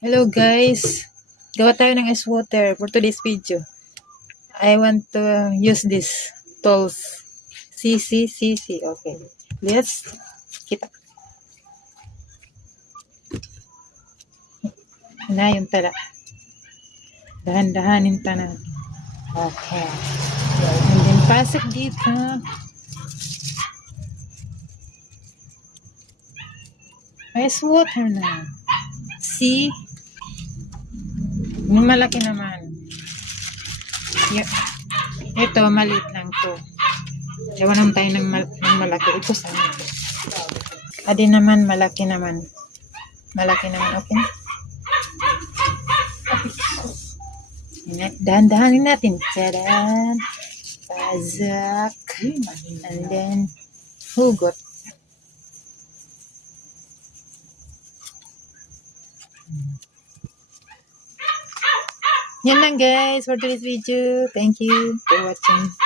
Hello guys, gawa tayo ng ice water for today's video. I want to use this tools. CC. Okay, let's kita. Na yung tala. Dahan-dahanin ta na. Okay. And then pasok dito. Ice water na. See? Yung malaki naman. Ito, maliit lang to. Gawa naman tayo ng malaki. Ito saan ito? Adi naman, malaki naman. Malaki naman, okay? Dahan-dahanin natin. Tadaan! Pazak! And then, hugot. Yan lang guys for today's video. Thank you for watching.